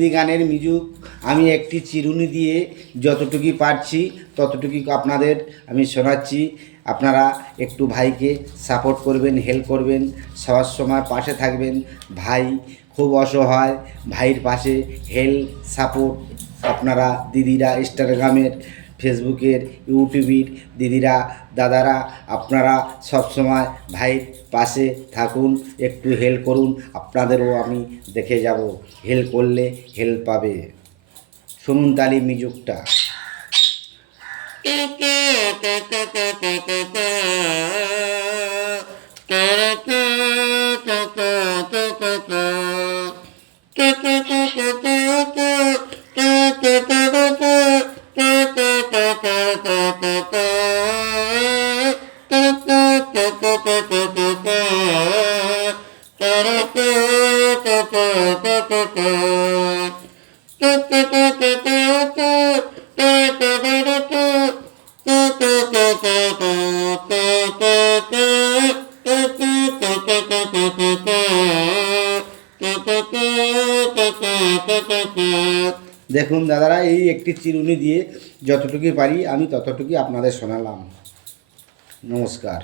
হিন্দি গানের মিউজিক আমি একটি চিরুনি দিয়ে যতটুকু পারছি ততটুকু আপনাদের আমি শোনাচ্ছি। আপনারা একটু ভাইকে সাপোর্ট করবেন, হেল্প করবেন, সবার সময় পাশে থাকবেন। ভাই খুব অসহায়, ভাইয়ের পাশে হেল্প সাপোর্ট আপনারা দিদিরা, ইনস্টাগ্রামের, ফেসবুকের, ইউটিউবের দিদিরা, দাদারা, আপনারা সব সময় ভাইয়ের পাশে থাকুন, একটু হেল্প করুন। আপনাদেরও আমি দেখে যাব, হেল্প করলে হেল্প পাবে। শুনুন তালি মিউজিকটা। দেখুন দাদারা, এই একটি চিরুনি দিয়ে যতটুকু পারি আমি ততটুকু আপনাদের শোনালাম। নমস্কার।